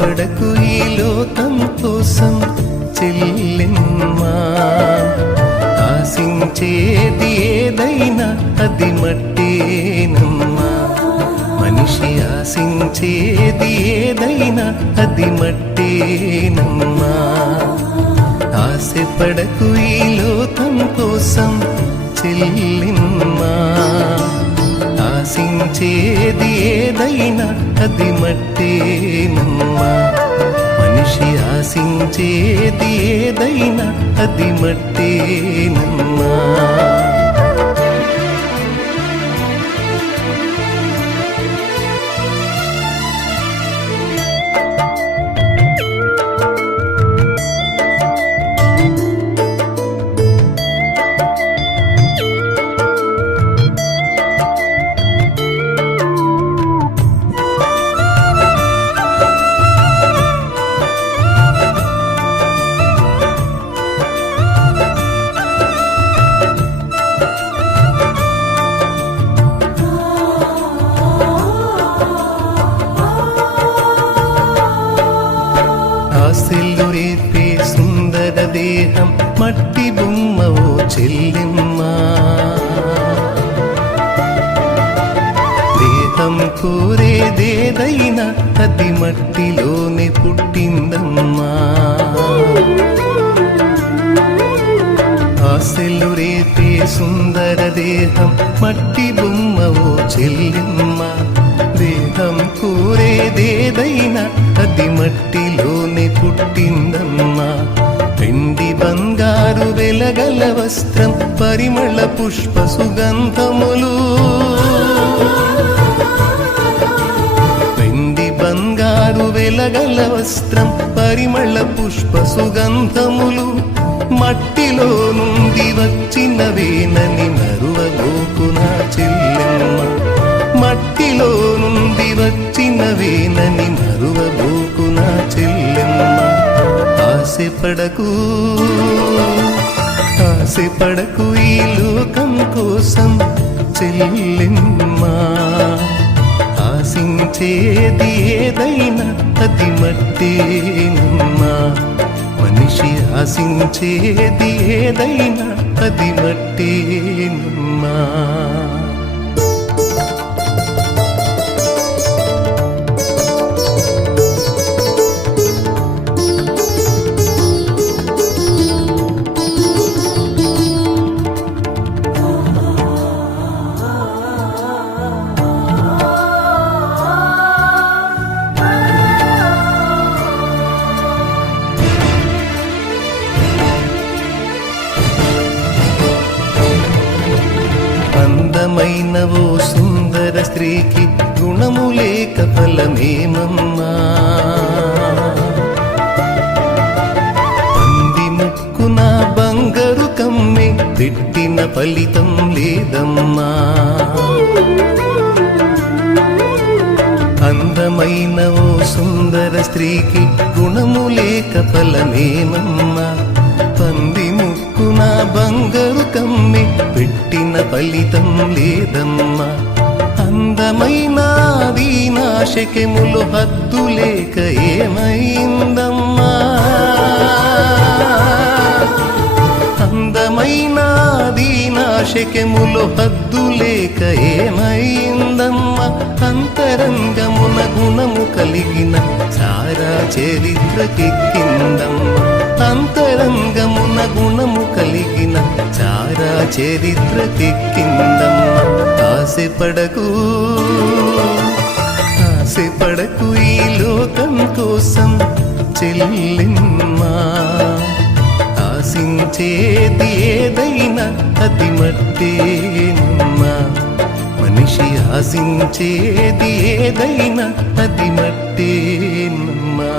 ఆశపడకు ఈ లోకం కోసం చెల్లెమ్మా, ఆశించేది ఏదైనా అది మట్టేనమ్మా. మనిషి ఆశించేది ఏదైనా అది మట్టేనమ్మా. ఆశపడకు ఈ లోకం కోసం చెల్లెమ్మా, ఆశించేది ఏదైనా అది మట్టేనమ్మా. మనిషి ఆశించేది ఏదైనా అది మట్టేనమ్మా. ఆశలు రేపే సుందర దేహం మట్టి బొమ్మవో చెల్లెమ్మా. దేహం కోరేదేదైనా అది మట్టిలోనే పుట్టిందమ్మా. ఆశలు రేపే సుందర దేహం మట్టి బొమ్మవో చెల్లెమ్మా. దేహం కోరేదేదైనా అది మట్టిలోనే పుట్టిందమ్మా. వెండి బంగారు వెలగల వస్త్రం పరిమళ పుష్ప సుగంధములు, వెండి బంగారు వెలగల వస్త్రం పరిమళ పుష్ప సుగంధములు మట్టిలో నుండి వచ్చినవేనని మరువబోకు నా చెల్లెమ్మ. మట్టిలో నుండి వచ్చినవేనని మరువబోకు నా చెల్లెమ్మ. ఆశపడకు ఆశపడకు ఈ లోకం కోసం చెల్లెమ్మా, ఆశించేది ఏదైనా అది మట్టేనమ్మా. మనిషి ఆశించేది ఏదైనా అది మట్టేనమ్మా. అందమైన ఓ సుందర స్త్రీకి గుణము లేక ఫలమేమమ్మా. పంది ముక్కున బంగారు కమ్మె పెట్టిన ఫలితం లేదమ్మా. అందమైన ఓ సుందర స్త్రీకి గుణము లేక ఫలమేమమ్మా. పంది ముక్కున బంగారు కమ్మి పెట్టిన ఫలితం లేదమ్మా. అందమైన దీనాశకెములు హద్దు లేక ఏమైందమ్మా. అందమైన దీనాశకెములు హద్దు లేక ఏమైందమ్మా. అంతరంగమున గుణము కలిగిన సారా చరిత్రకెక్కిందమ్మా. అంతరంగమున గుణము కలిగిన చారా చరిత్రకెక్కిందమ్మా. ఆశపడకు ఆశపడకు ఈ లోకం కోసం చెల్లెమ్మా, ఆశించేది ఏదైనా అది మట్టేనమ్మా. మనిషి ఆశించేది ఏదైనా అది మట్టేనమ్మా.